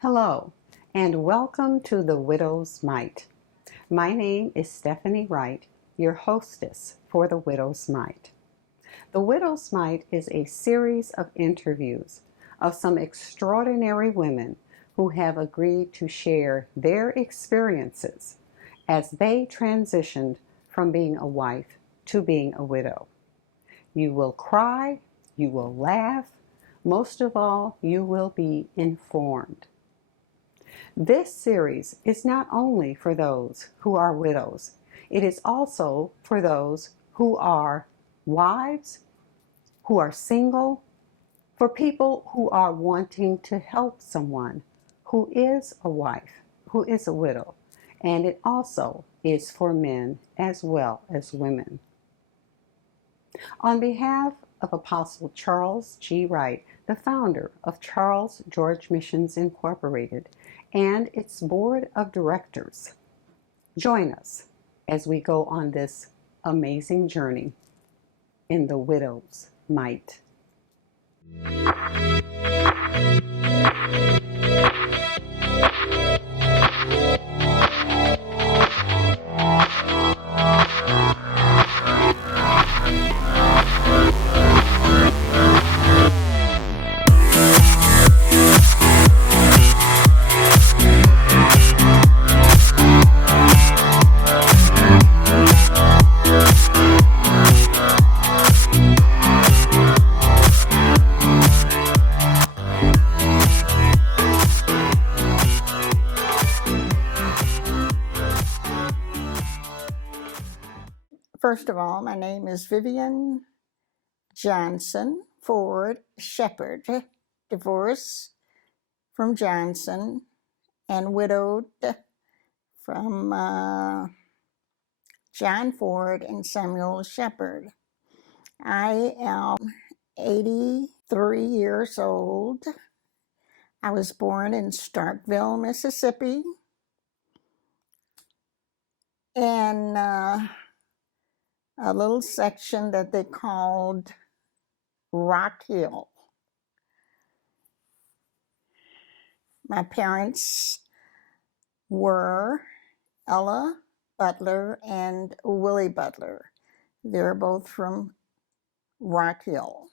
Hello, and welcome to The Widow's Mite. My name is Stephanie Wright, your hostess for The Widow's Mite. The Widow's Mite is a series of interviews of some extraordinary women who have agreed to share their experiences as they transitioned from being a wife to being a widow. You will cry, you will laugh, most of all, you will be informed. This series is not only for those who are widows, it is also for those who are wives, who are single, for people who are wanting to help someone who is a wife, who is a widow, and it also is for men as well as women. On behalf of Apostle Charles G. Wright, the founder of Charles George Missions Incorporated, and its board of directors, join us as we go on this amazing journey in the widow's mite. First of all, my name is Vivian Johnson Ford Sheppard, divorced from Johnson and widowed from John Ford and Samuel Sheppard. I am 83 years old. I was born in Starkville, Mississippi, and a little section that they called Rock Hill. My parents were Ella Butler and Willie Butler. They're both from Rock Hill.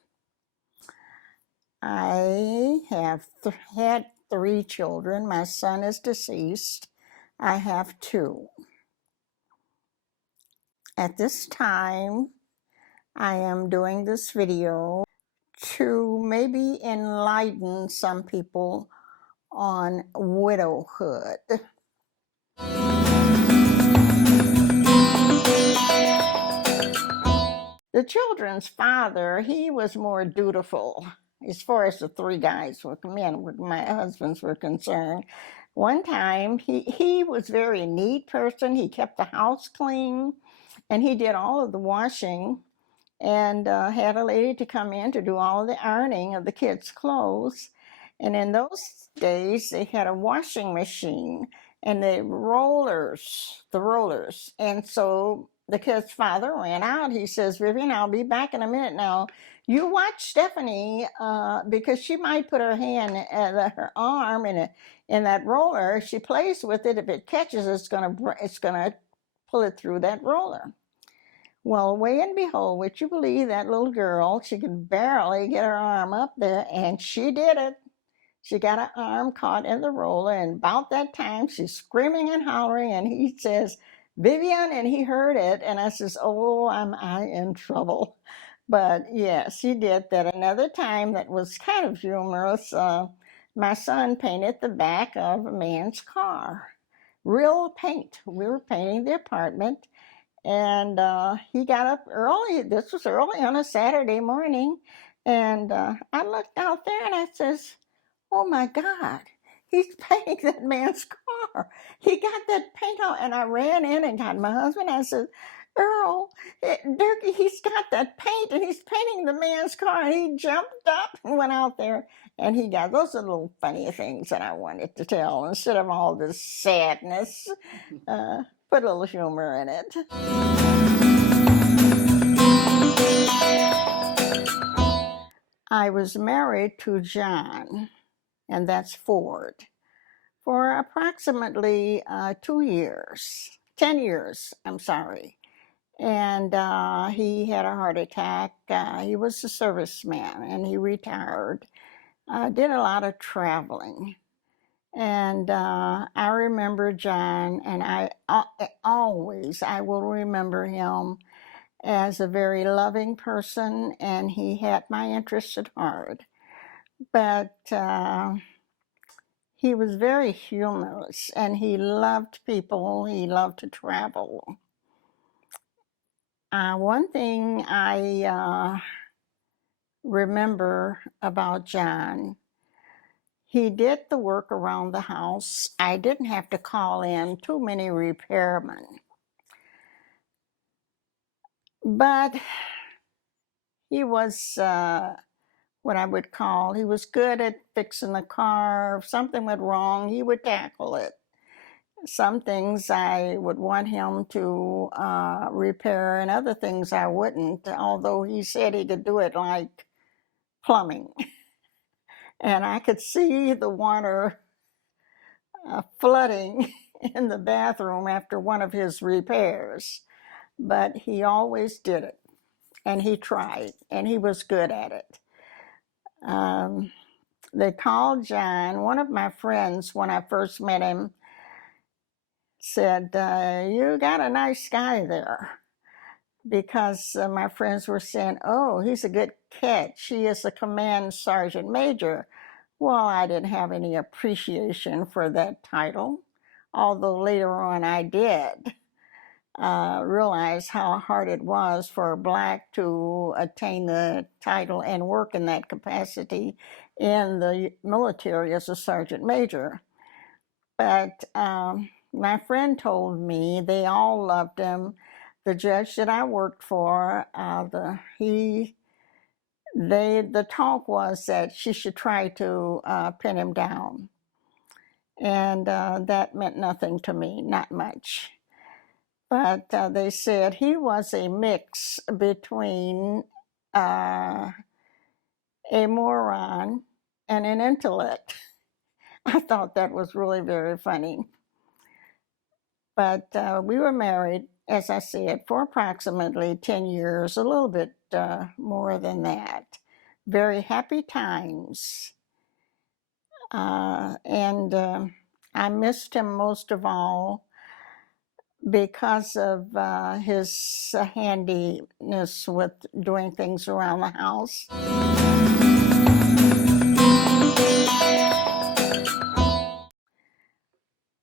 I have had 3 children. My son is deceased. I have 2. At this time, I am doing this video to maybe enlighten some people on widowhood. The children's father, he was more dutiful as far as the 3 guys, my husbands were concerned. One time, he was a very neat person. He kept the house clean, and he did all of the washing, and had a lady to come in to do all of the ironing of the kids' clothes. And in those days, they had a washing machine and the rollers. And so the kid's father ran out. He says, Vivian, I'll be back in a minute now. You watch Stephanie, because she might put her hand, her arm in that roller. If she plays with it, if it catches, it's gonna pull it through that roller. Well, way and behold, would you believe that little girl, she could barely get her arm up there, and she did it. She got her arm caught in the roller, and about that time, she's screaming and hollering, and he says, Vivian, and he heard it, and I says, oh, am I in trouble? But yes, he did that. Another time that was kind of humorous, my son painted the back of a man's car. Real paint. We were painting the apartment, and he got up early. This was early on a Saturday morning, and I looked out there, and I says, oh my God, he's painting that man's car. He got that paint on, and I ran in and got my husband. I said, Earl, he's got that paint and he's painting the man's car. And he jumped up and went out there and he got those are little funny things that I wanted to tell instead of all this sadness. Put a little humor in it. I was married to John, and that's Ford, for approximately 2 years, 10 years, I'm sorry. And he had a heart attack. He was a serviceman and he retired. Did a lot of traveling. And I remember John, and I will remember him as a very loving person, and he had my interests at heart. But he was very humorous, and he loved people. He loved to travel. One thing I remember about John, he did the work around the house. I didn't have to call in too many repairmen. But he was what I would call, he was good at fixing the car. If something went wrong, he would tackle it. Some things I would want him to repair, and other things I wouldn't, although he said he could do it like plumbing. And I could see the water flooding in the bathroom after one of his repairs. But he always did it, and he tried, and he was good at it. They called John. One of my friends, when I first met him, said, you got a nice guy there. Because my friends were saying, oh, he's a good catch. He is a command sergeant major. Well, I didn't have any appreciation for that title, although later on I did realize how hard it was for a Black to attain the title and work in that capacity in the military as a sergeant major. But my friend told me they all loved him. The judge that I worked for, the talk was that she should try to pin him down. And that meant nothing to me, not much. But they said he was a mix between a moron and an intellect. I thought that was really very funny. But we were married, as I said, for approximately 10 years, a little bit more than that. Very happy times. And I missed him most of all because of his handiness with doing things around the house.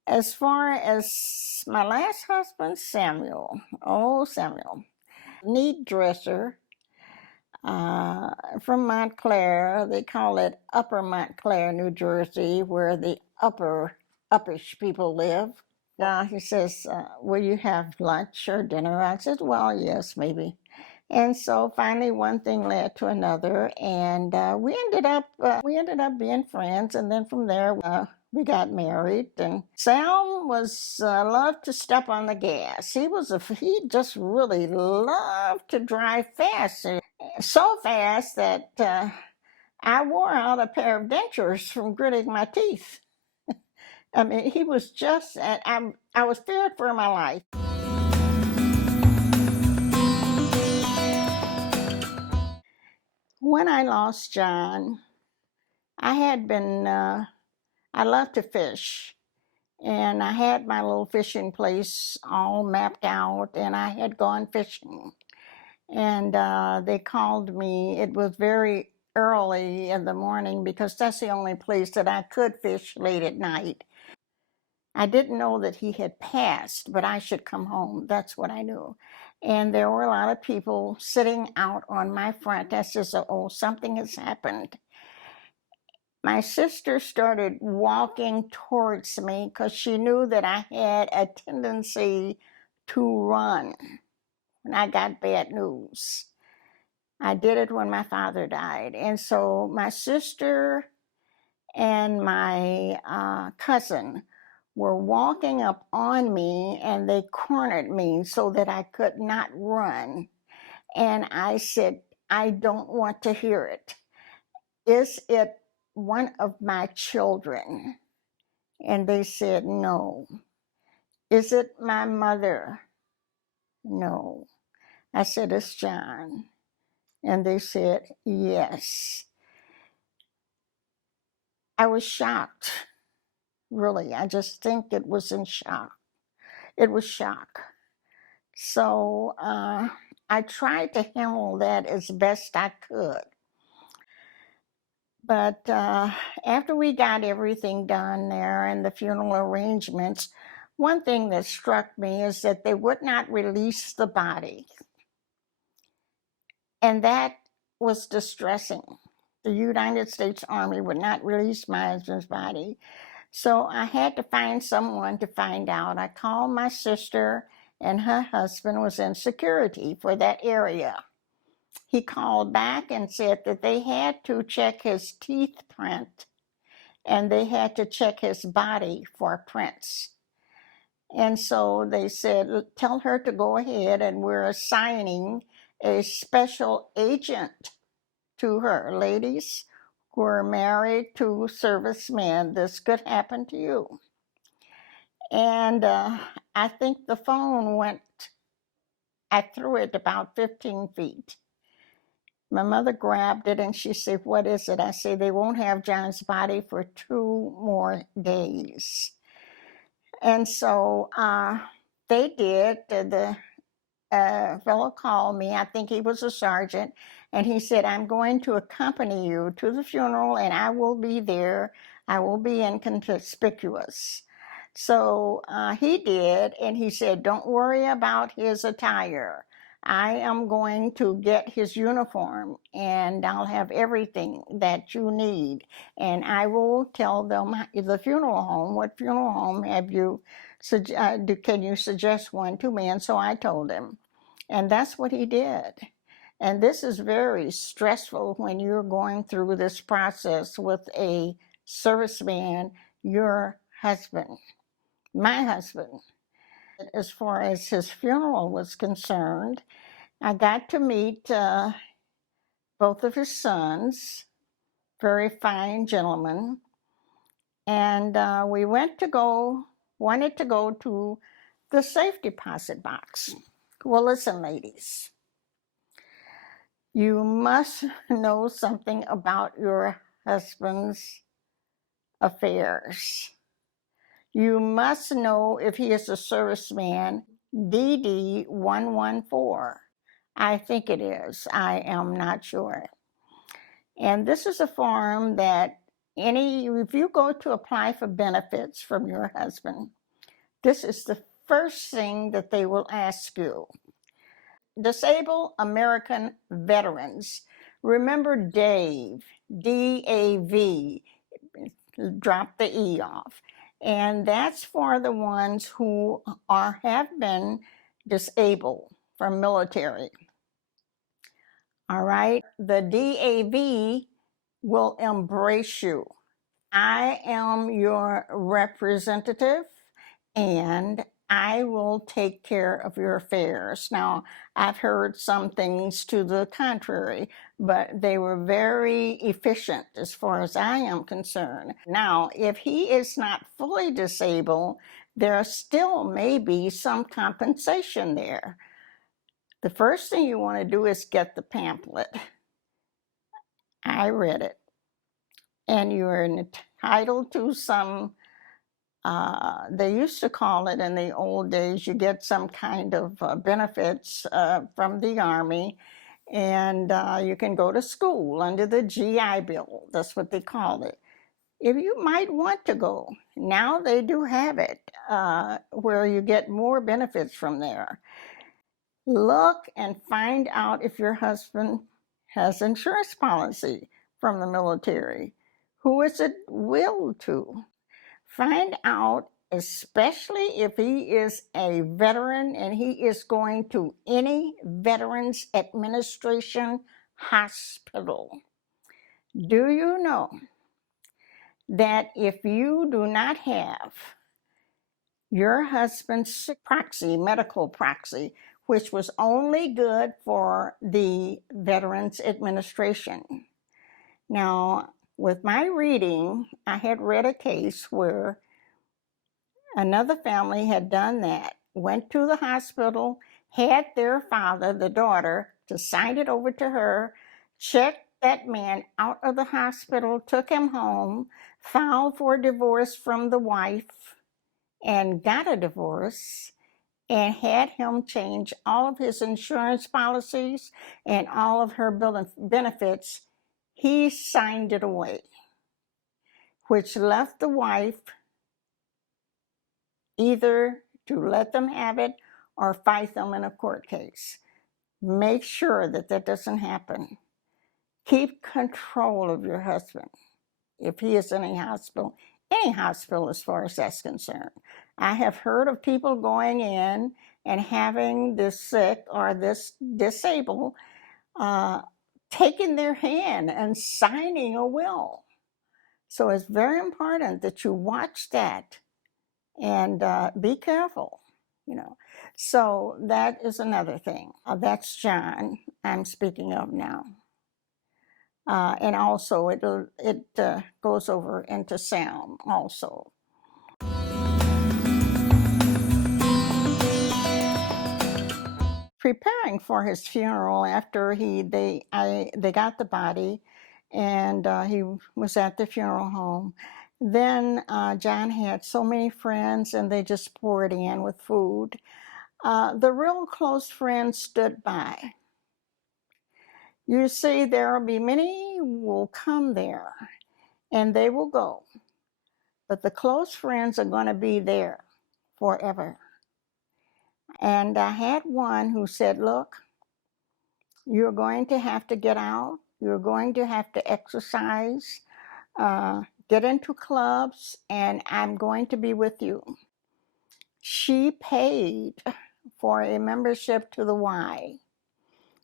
As far as my last husband, Samuel, neat dresser from Montclair. They call it Upper Montclair, New Jersey, where the uppish people live. He says, will you have lunch or dinner? I said, well, yes, maybe. And so finally one thing led to another, and we ended up being friends. And then from there, we got married. And Sam was loved to step on the gas. He just really loved to drive fast, so fast that I wore out a pair of dentures from gritting my teeth. I mean, he was just, and I was feared for my life. When I lost John, I love to fish, and I had my little fishing place all mapped out, and I had gone fishing. And they called me. It was very early in the morning because that's the only place that I could fish late at night. I didn't know that he had passed, but I should come home. That's what I knew. And there were a lot of people sitting out on my front. I said, oh, something has happened. My sister started walking towards me because she knew that I had a tendency to run. when I got bad news. I did it when my father died. And so my sister and my cousin were walking up on me, and they cornered me so that I could not run. And I said, I don't want to hear it. Is it one of my children? And they said, no. Is it my mother? No. I said, it's John. And they said, yes. I was shocked, really. I just think it was in shock. It was shock. So I tried to handle that as best I could. But after we got everything done there and the funeral arrangements, one thing that struck me is that they would not release the body. And that was distressing. The United States Army would not release my husband's body. So I had to find someone to find out. I called my sister, and her husband was in security for that area. He called back and said that they had to check his teeth print, and they had to check his body for prints. And so they said, tell her to go ahead, and we're assigning a special agent to her. Ladies who are married to servicemen, this could happen to you. And I think the phone went, I threw it about 15 feet. My mother grabbed it and she said, what is it? I said, they won't have John's body for 2 more days. And so they did. The fellow called me. I think he was a sergeant. And he said, I'm going to accompany you to the funeral, and I will be there. I will be inconspicuous. So he did, and he said, don't worry about his attire. I am going to get his uniform, and I'll have everything that you need. And I will tell them, the funeral home, what funeral home have you, can you suggest one to me? And so I told him. And that's what he did. And this is very stressful when you're going through this process with a serviceman, your husband, my husband. As far as his funeral was concerned, I got to meet both of his sons, very fine gentlemen. And we wanted to go to the safe deposit box. Well, listen, ladies, you must know something about your husband's affairs. You must know if he is a serviceman, DD 114. I think it is. I am not sure. And this is a form that if you go to apply for benefits from your husband, this is the first thing that they will ask you. Disabled American Veterans. Remember Dave, D-A-V, drop the E off. And that's for the ones who have been disabled from military. All right, the DAV will embrace you. I am your representative, and I will take care of your affairs. Now, I've heard some things to the contrary, but they were very efficient as far as I am concerned. Now, if he is not fully disabled, there still may be some compensation there. The first thing you want to do is get the pamphlet. I read it. And you're entitled to some, they used to call it in the old days, you get some kind of benefits from the Army, and you can go to school under the GI Bill. That's what they call it. If you might want to go, now they do have it where you get more benefits from there. Look and find out if your husband has insurance policy from the military. Who is it willed to? Find out especially if he is a veteran and he is going to any Veterans Administration hospital. Do you know that if you do not have your husband's medical proxy, which was only good for the Veterans Administration? Now, with my reading, I had read a case where another family had done that, went to the hospital, had their father, the daughter, to sign it over to her, checked that man out of the hospital, took him home, filed for divorce from the wife, and got a divorce, and had him change all of his insurance policies and all of her benefits. He signed it away, which left the wife either to let them have it or fight them in a court case. Make sure that that doesn't happen. Keep control of your husband if he is in any hospital as far as that's concerned. I have heard of people going in and having this sick or this disabled taking their hand and signing a will. So it's very important that you watch that and be careful, you know. So that is another thing. That's John I'm speaking of now. And also it goes over into Sam also. Preparing for his funeral after they got the body, and he was at the funeral home. Then John had so many friends, and they just poured in with food. The real close friends stood by. You see, there will be many will come there, and they will go. But the close friends are going to be there forever. And I had one who said, look, you're going to have to get out. You're going to have to exercise, get into clubs, and I'm going to be with you. She paid for a membership to the Y.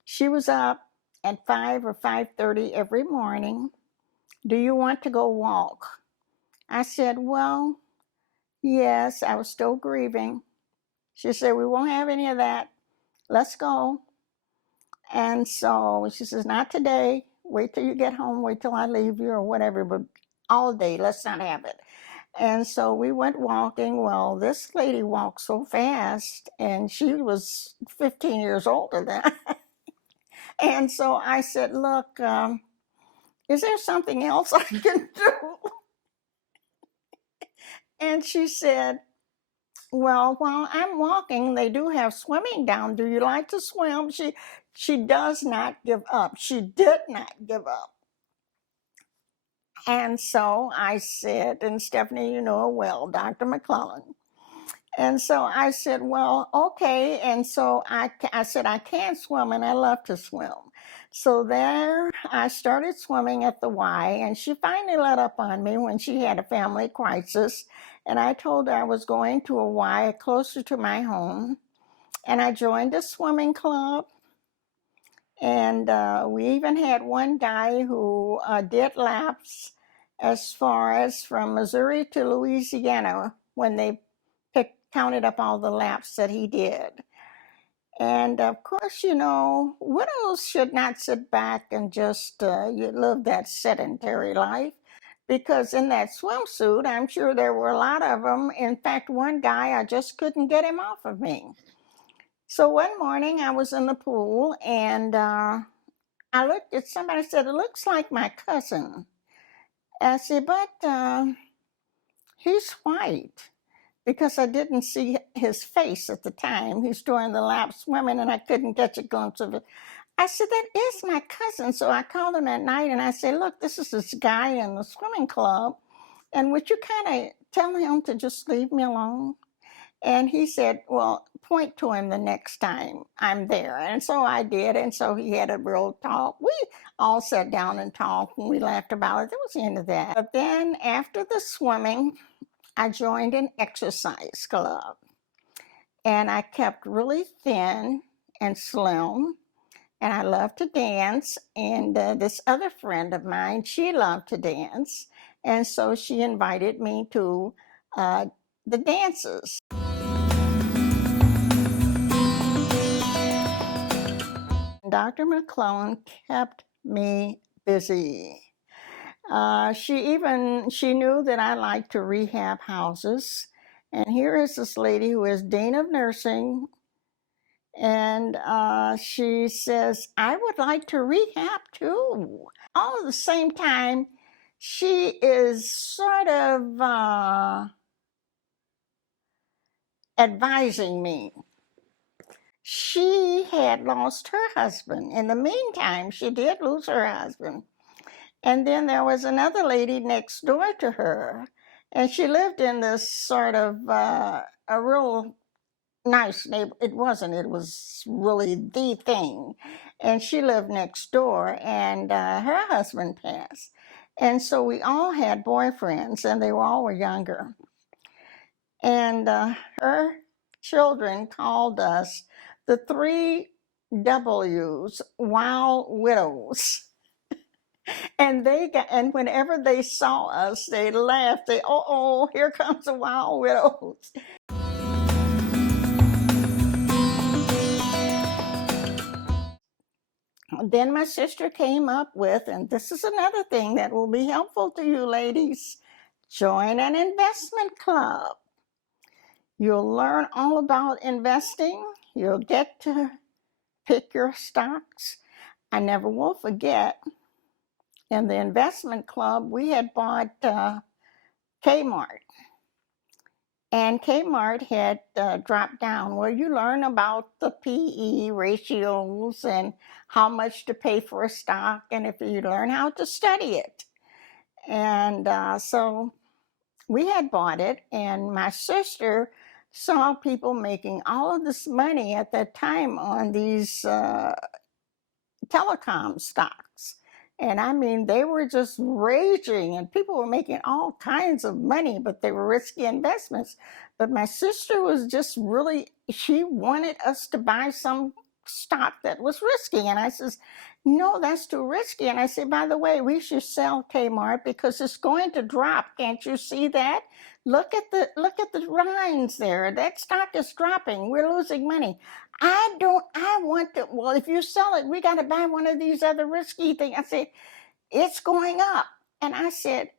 She was up at 5 or 5:30 every morning. Do you want to go walk? I said, well, yes, I was still grieving. She said, we won't have any of that. Let's go. And so she says, not today. Wait till you get home. Wait till I leave you or whatever, but all day, let's not have it. And so we went walking. Well, this lady walked so fast, and she was 15 years older than I. And so I said, look, is there something else I can do? And she said, well, while I'm walking, they do have swimming down. Do you like to swim? She does not give up. She did not give up. And so I said, and Stephanie, you know her well, Dr. McClellan. And so I said, well, okay. And so I said, I can swim, and I love to swim. So there I started swimming at the Y, and she finally let up on me when she had a family crisis. And I told her I was going to a Y closer to my home. And I joined a swimming club. And we even had one guy who did laps as far as from Missouri to Louisiana when they counted up all the laps that he did. And of course, you know, widows should not sit back and just live that sedentary life, because in that swimsuit, I'm sure there were a lot of them. In fact, one guy, I just couldn't get him off of me. So one morning I was in the pool, and I looked at somebody, said, it looks like my cousin. I said, but he's white, because I didn't see his face at the time. He's doing the lap swimming, and I couldn't catch a glimpse of it. I said, that is my cousin. So I called him at night, and I said, look, this is this guy in the swimming club, and would you kind of tell him to just leave me alone? And he said, well, point to him the next time I'm there. And so I did, and so he had a real talk. We all sat down and talked, and we laughed about it. That was the end of that. But then after the swimming, I joined an exercise club, and I kept really thin and slim, and I loved to dance. And this other friend of mine, she loved to dance, and so she invited me to the dances. Dr. McClellan kept me busy. She knew that I liked to rehab houses. And here is this lady who is Dean of Nursing. And she says, I would like to rehab too. All at the same time, she is sort of advising me. She had lost her husband. In the meantime, she did lose her husband. And then there was another lady next door to her, and she lived in this sort of a real nice neighbor. It was really the thing. And she lived next door, and her husband passed. And so we all had boyfriends, and they all were younger. And her children called us the 3 Ws, wild widows. And whenever they saw us, they laughed. Oh, here comes the wild widows. Then my sister came up with, and this is another thing that will be helpful to you ladies, join an investment club. You'll learn all about investing. You'll get to pick your stocks. I never will forget, in the investment club, we had bought Kmart. And Kmart had dropped down. Well, you learn about the PE ratios and how much to pay for a stock, and if you learn how to study it. And so we had bought it, and my sister saw people making all of this money at that time on these telecom stocks. And I mean, they were just raging, and people were making all kinds of money, but they were risky investments. But my sister was just she wanted us to buy some stock that was risky. And I says, no, that's too risky. And I said, by the way, we should sell Kmart because it's going to drop. Can't you see that? Look at the lines there. That stock is dropping. We're losing money. Well, if you sell it, we got to buy one of these other risky things. I said, it's going up. And I said,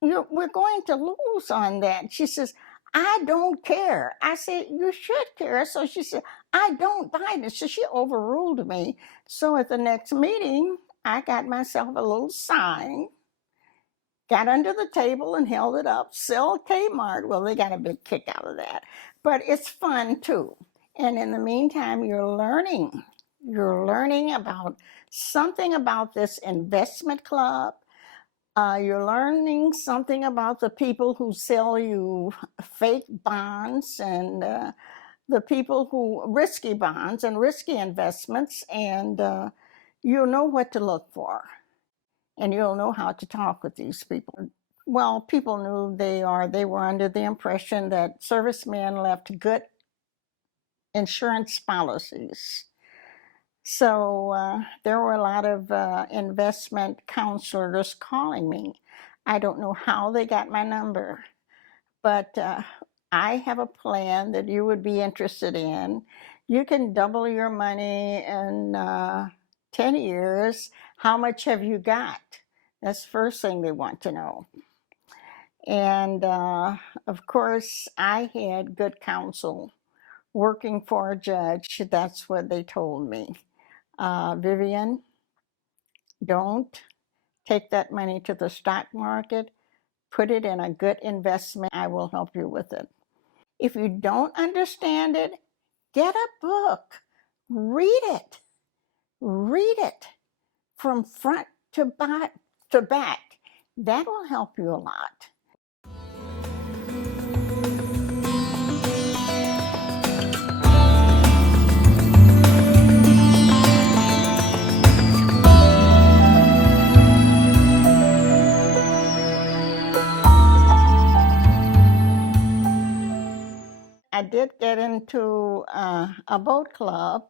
we're going to lose on that. She says, I don't care. I said, you should care. So she said, I don't buy this. So she overruled me. So at the next meeting, I got myself a little sign, got under the table and held it up, sell Kmart. Well, they got a big kick out of that. But it's fun too. And in the meantime, you're learning about something about this investment club. You're learning something about the people who sell you fake bonds and the people who risky bonds and risky investments, and you'll know what to look for, and you'll know how to talk with these people. Well, people knew they were under the impression that servicemen left good insurance policies. So there were a lot of investment counselors calling me. I don't know how they got my number, but I have a plan that you would be interested in. You can double your money in 10 years. How much have you got? That's the first thing they want to know. And of course, I had good counsel working for a judge. That's what they told me. Vivian, don't take that money to the stock market. Put it in a good investment. I will help you with it. If you don't understand it, get a book. Read it. Read it from front to back. That will help you a lot. I did get into a boat club,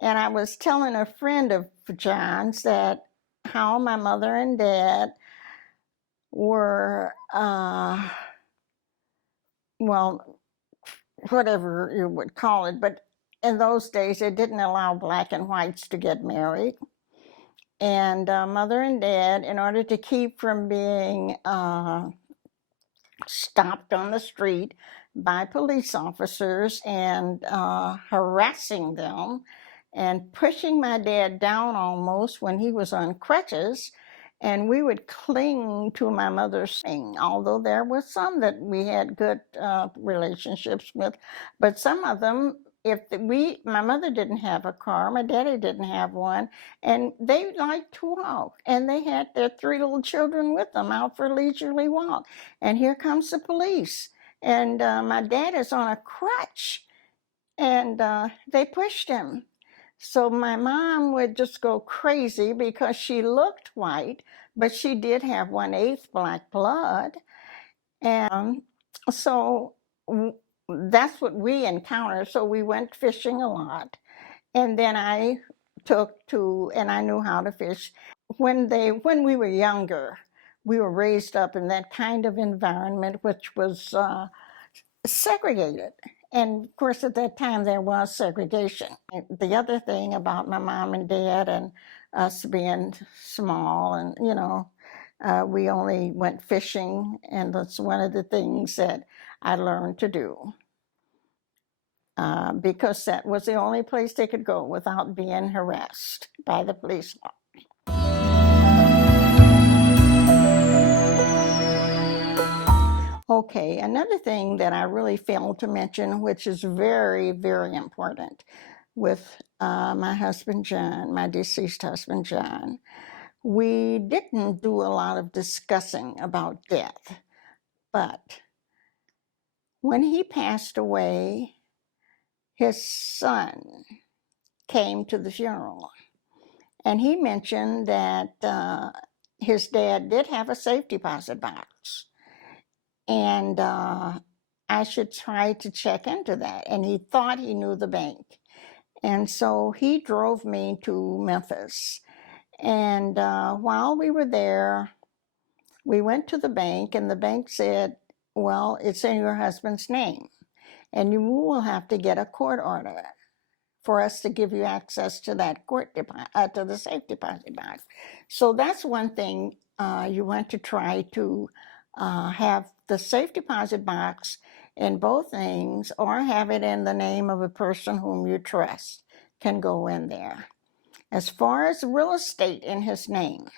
and I was telling a friend of John's that how my mother and dad were, well, whatever you would call it, but in those days, they didn't allow black and whites to get married. And mother and dad, in order to keep from being stopped on the street by police officers and harassing them and pushing my dad down almost when he was on crutches. And we would cling to my mother's thing, although there were some that we had good relationships with. But some of them, my mother didn't have a car, my daddy didn't have one, and they liked to walk. And they had their 3 little children with them out for leisurely walk. And here comes the police. And my dad is on a crutch, and they pushed him. So my mom would just go crazy because she looked white, but she did have 1/8 black blood. And so that's what we encountered. So we went fishing a lot. And then I and I knew how to fish. When we were younger, we were raised up in that kind of environment, which was segregated. And of course, at that time, there was segregation. The other thing about my mom and dad and us being small, and, we only went fishing, and that's one of the things that I learned to do. Because that was the only place they could go without being harassed by the police. Okay, another thing that I really failed to mention, which is very, very important with my husband, John, my deceased husband, John, we didn't do a lot of discussing about death. But when he passed away, his son came to the funeral, and he mentioned that his dad did have a safe deposit box. And I should try to check into that. And he thought he knew the bank. And so he drove me to Memphis. And while we were there, we went to the bank, and the bank said, well, it's in your husband's name, and you will have to get a court order for us to give you access to that to the safe deposit box. So that's one thing you want to try to have the safe deposit box in both names, or have it in the name of a person whom you trust can go in there. As far as real estate in his name,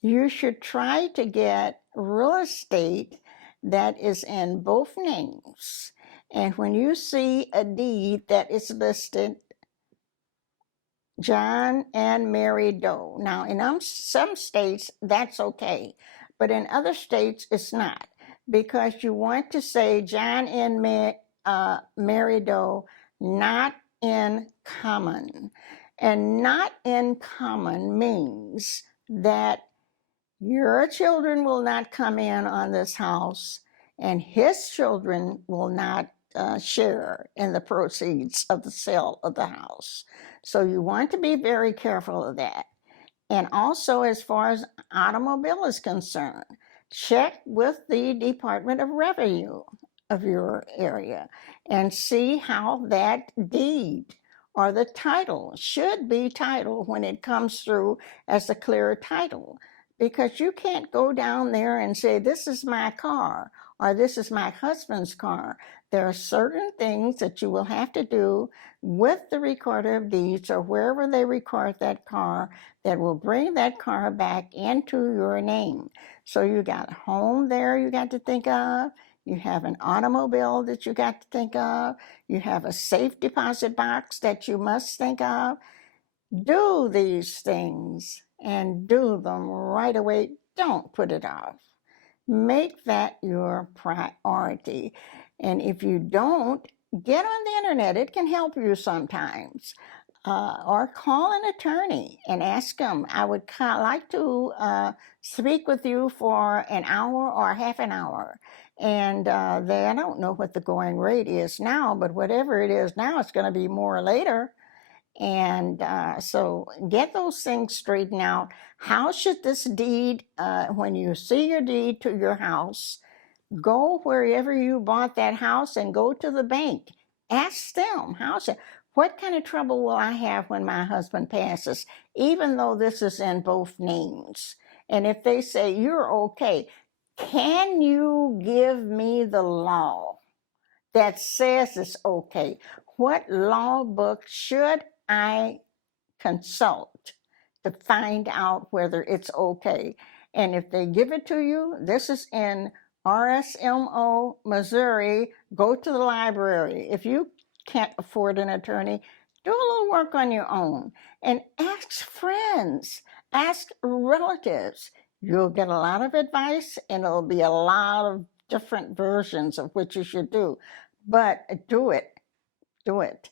you should try to get real estate that is in both names. And when you see a deed that is listed John and Mary Doe. Now, in some states, that's okay. But in other states, it's not. Because you want to say John and Mary Doe, not in common. And not in common means that your children will not come in on this house, and his children will not share in the proceeds of the sale of the house. So you want to be very careful of that. And also, as far as automobile is concerned, check with the Department of Revenue of your area and see how that deed or the title should be titled when it comes through as a clear title. Because you can't go down there and say, this is my car, or this is my husband's car. There are certain things that you will have to do with the recorder of deeds or wherever they record that car that will bring that car back into your name. So you got a home there you got to think of. You have an automobile that you got to think of. You have a safe deposit box that you must think of. Do these things and do them right away. Don't put it off. Make that your priority. And if you don't, get on the internet. It can help you sometimes. or call an attorney and ask them, I would like to speak with you for an hour or half an hour. And I don't know what the going rate is now, but whatever it is now, it's going to be more later. And so get those things straightened out. How should this deed, when you see your deed to your house, go wherever you bought that house and go to the bank. Ask them, what kind of trouble will I have when my husband passes, even though this is in both names? And if they say, you're okay, can you give me the law that says it's okay? What law book should I consult to find out whether it's okay? And if they give it to you, this is in RSMO, Missouri, go to the library. If you can't afford an attorney, do a little work on your own and ask friends, ask relatives. You'll get a lot of advice, and it'll be a lot of different versions of what you should do. But do it. Do it.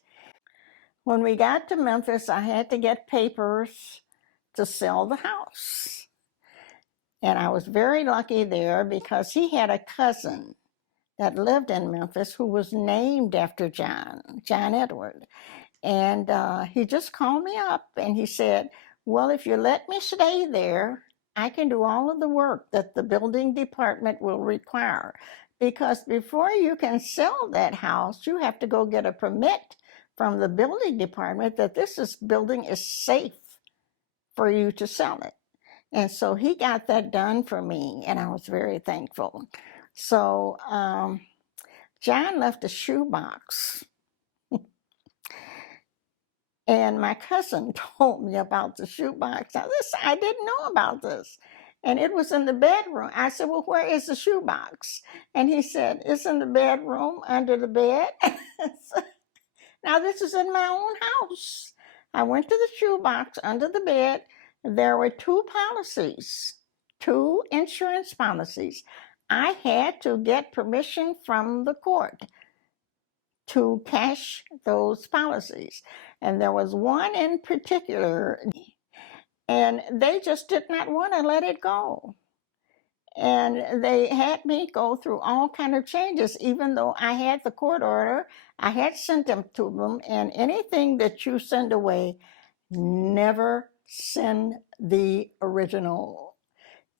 When we got to Memphis, I had to get papers to sell the house. And I was very lucky there because he had a cousin that lived in Memphis who was named after John Edward. And he just called me up and he said, well, if you let me stay there, I can do all of the work that the building department will require. Because before you can sell that house, you have to go get a permit from the building department that this building is safe for you to sell it. And so he got that done for me, and I was very thankful. So John left a shoebox. And my cousin told me about the shoebox. Now, I didn't know about this. And it was in the bedroom. I said, well, where is the shoebox? And he said, it's in the bedroom under the bed. Now, this is in my own house. I went to the shoebox under the bed. There were two insurance policies. I had to get permission from the court to cash those policies. And there was one in particular, and they just did not want to let it go. And they had me go through all kind of changes, even though I had the court order. I had sent them to them, and anything that you send away, never send the original.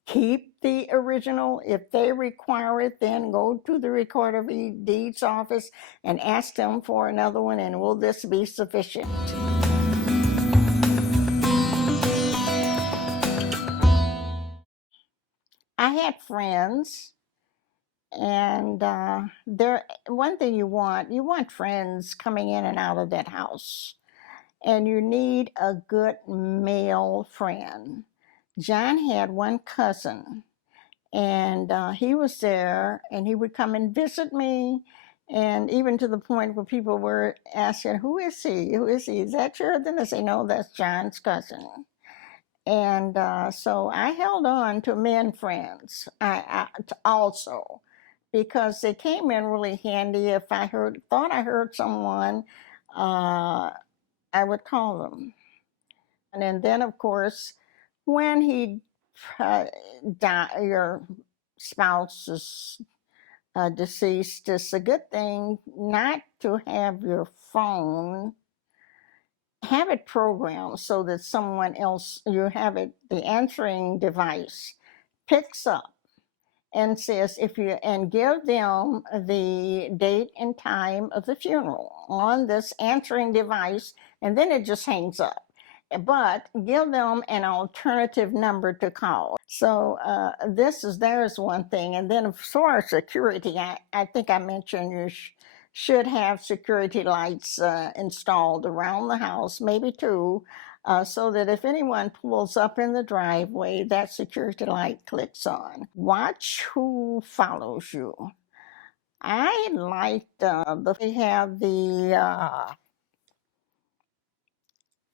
Keep the original. If they require it, then go to the recorder of deeds office and ask them for another one, and will this be sufficient? I had friends, and one thing you want friends coming in and out of that house, and you need a good male friend. John had one cousin, and he was there, and he would come and visit me, and even to the point where people were asking, who is he? Who is he? Is that your? Then they say, no, that's John's cousin. And so I held on to men friends also, because they came in really handy. If I thought I heard someone, I would call them. And then, of course, when your spouse is deceased, it's a good thing not to have your phone, have it programmed so that someone else, the answering device picks up and says, and give them the date and time of the funeral on this answering device, and then it just hangs up. But give them an alternative number to call. So there's one thing. And then as far as security, I think I mentioned you should have security lights installed around the house, maybe two, so that if anyone pulls up in the driveway, that security light clicks on. Watch who follows you. I liked they have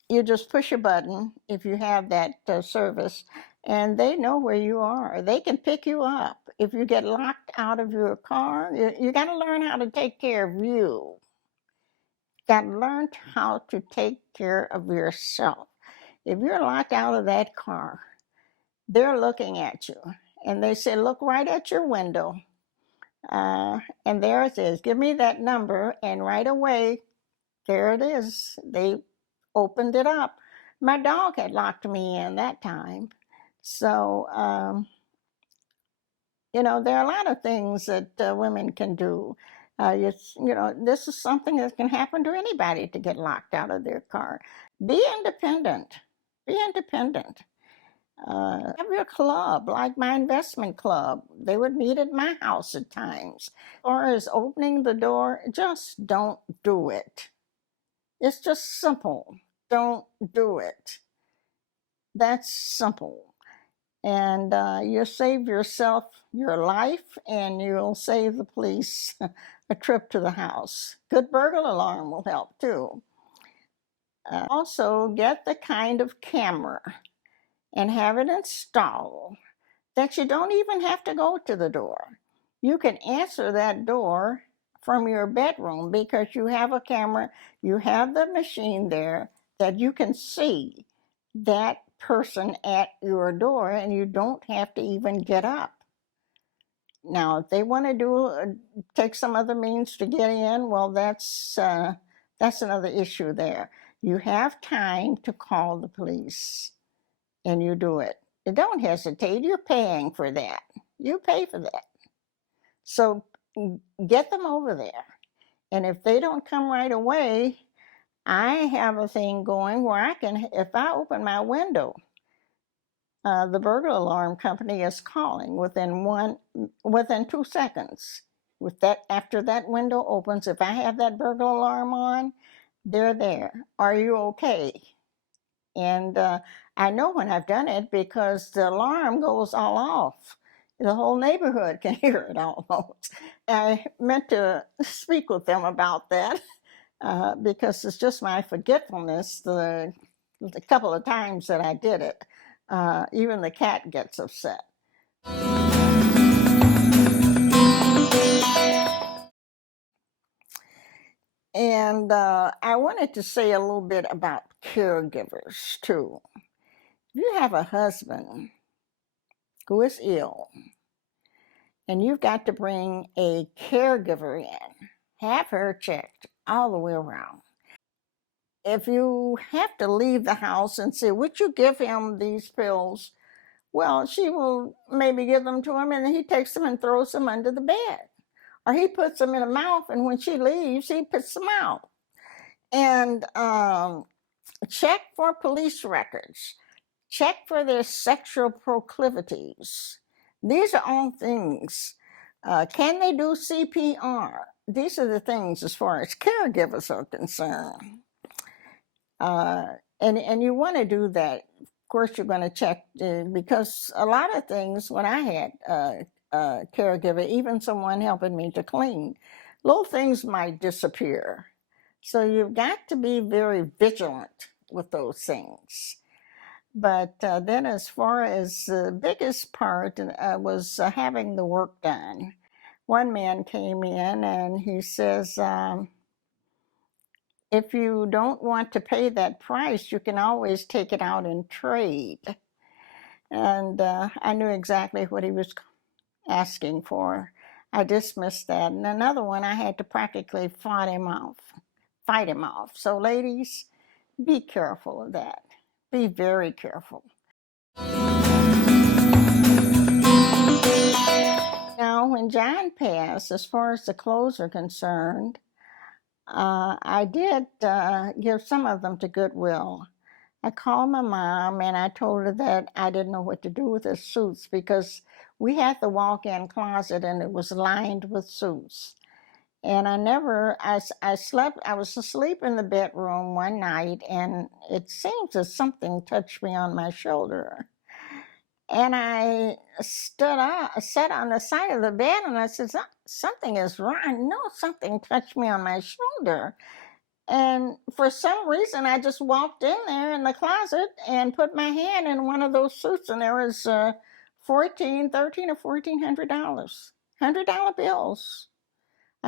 you just push a button if you have that service, and they know where you are. They can pick you up. If you get locked out of your car, you got to learn how to take care of you. Got to learn how to take care of yourself. If you're locked out of that car, they're looking at you, and they say, look right at your window. And there it is. Give me that number. And right away, there it is. They opened it up. My dog had locked me in that time. So, there are a lot of things that women can do. This is something that can happen to anybody to get locked out of their car. Be independent. Be independent. Have your club, like my investment club. They would meet at my house at times. Or as opening the door, just don't do it. It's just simple. Don't do it. That's simple. And you'll save yourself your life, and you'll save the police a trip to the house. Good burglar alarm will help too. Also, get the kind of camera and have it installed that you don't even have to go to the door. You can answer that door from your bedroom because you have a camera, you have the machine there that you can see that person at your door, and you don't have to even get up. Now, if they want to take some other means to get in, well, that's another issue there. You have time to call the police, and you do it. Don't hesitate. You're paying for that. You pay for that. So get them over there. And if they don't come right away, I have a thing going where I can, if I open my window, the burglar alarm company is calling within 2 seconds. After that window opens, if I have that burglar alarm on, they're there. Are you okay? And I know when I've done it because the alarm goes all off. The whole neighborhood can hear it almost. I meant to speak with them about that because it's just my forgetfulness the couple of times that I did it. Even the cat gets upset. And I wanted to say a little bit about caregivers too. If you have a husband who is ill and you've got to bring a caregiver in, have her checked all the way around. If you have to leave the house and say, would you give him these pills? Well, she will maybe give them to him, and then he takes them and throws them under the bed. Or he puts them in a mouth, and when she leaves, he puts them out. And check for police records. Check for their sexual proclivities. These are all things. Can they do CPR? These are the things as far as caregivers are concerned. And you want to do that. Of course, you're going to check because a lot of things, when I had a caregiver, even someone helping me to clean, little things might disappear. So you've got to be very vigilant with those things. But then as far as the biggest part was having the work done. One man came in and he says, if you don't want to pay that price, you can always take it out in trade. And I knew exactly what he was asking for. I dismissed that. And another one, I had to practically fight him off. So ladies, be careful of that. Be very careful. Now, when John passed, as far as the clothes are concerned, I did give some of them to Goodwill. I called my mom and I told her that I didn't know what to do with the suits because we had the walk-in closet and it was lined with suits. And I was asleep in the bedroom one night, and it seemed that something touched me on my shoulder. And I sat on the side of the bed, and I said, something is wrong. I know something touched me on my shoulder. And for some reason, I just walked in there in the closet and put my hand in one of those suits, and there was $13 or $1,400, $100 bills.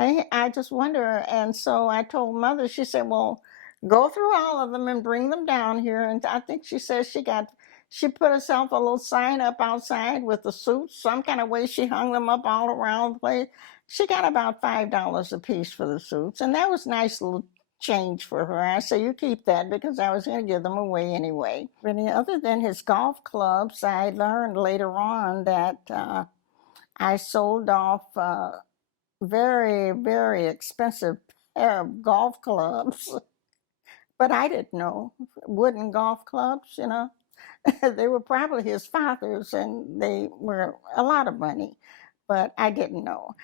I just wonder, and so I told Mother, she said, well, Go through all of them and bring them down here. And I think she says she put herself a little sign up outside with the suits. Some kind of way she hung them up all around the place. She got about $5 a piece for the suits, and that was nice little change for her. I say, you keep that, because I was going to give them away anyway. Really, other than his golf clubs, I learned later on that I sold off very, very expensive pair of golf clubs. But I didn't know. Wooden golf clubs, you know. They were probably his father's, and they were a lot of money, but I didn't know.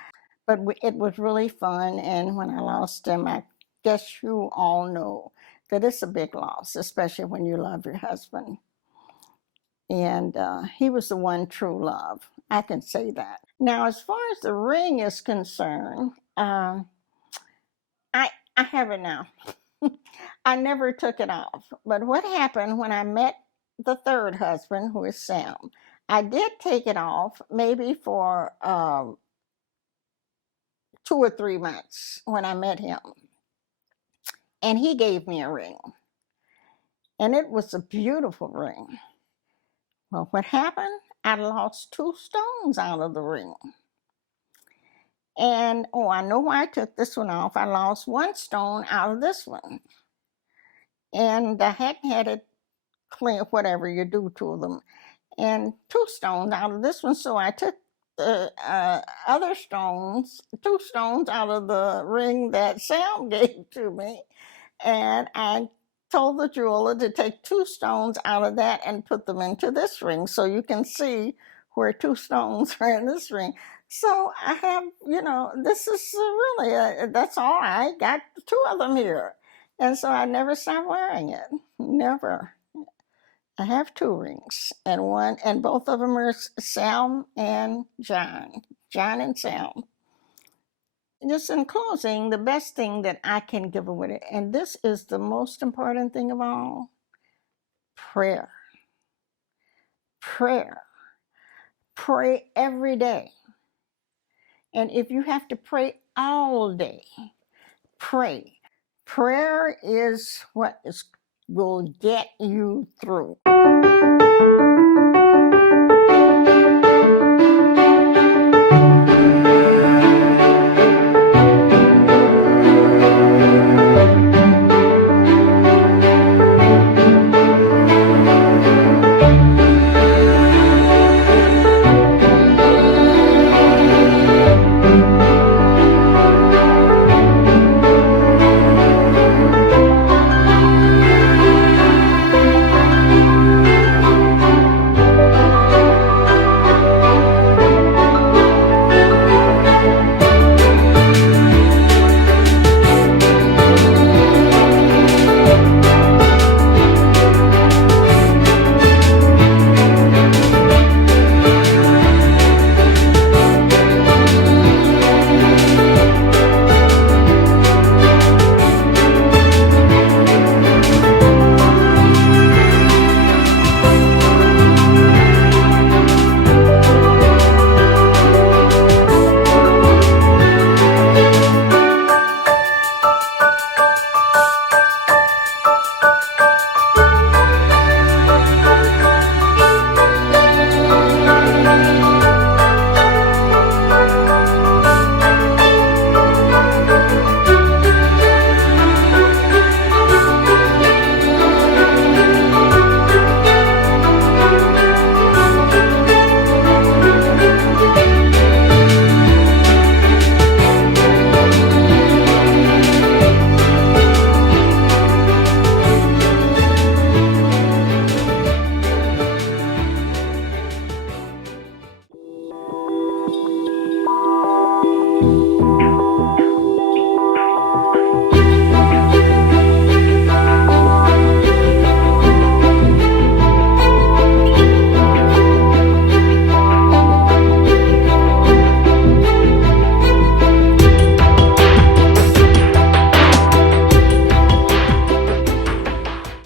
But it was really fun, and when I lost him, I guess you all know that it's a big loss, especially when you love your husband. And he was the one true love. I can say that. Now, as far as the ring is concerned, I have it now. I never took it off. But what happened when I met the third husband, who is Sam, I did take it off maybe for 2 or 3 months when I met him. And he gave me a ring. And it was a beautiful ring. Well, what happened? I lost 2 stones out of the ring. And, oh, I know why I took this one off. I lost 1 stone out of this one. And I hadn't had it clean, whatever you do to them. And 2 stones out of this one. So I took the other stones, 2 stones out of the ring that Sam gave to me. And I told the jeweler to take 2 stones out of that and put them into this ring, so you can see where 2 stones are in this ring. So I have, this is really, that's all. I got 2 of them here. And so I never stopped wearing it. Never. I have 2 rings, and both of them are Sam and John. John and Sam. Just in closing, the best thing that I can give away, and this is the most important thing of all, prayer. Prayer. Pray every day. And if you have to pray all day, pray. Prayer is what will get you through.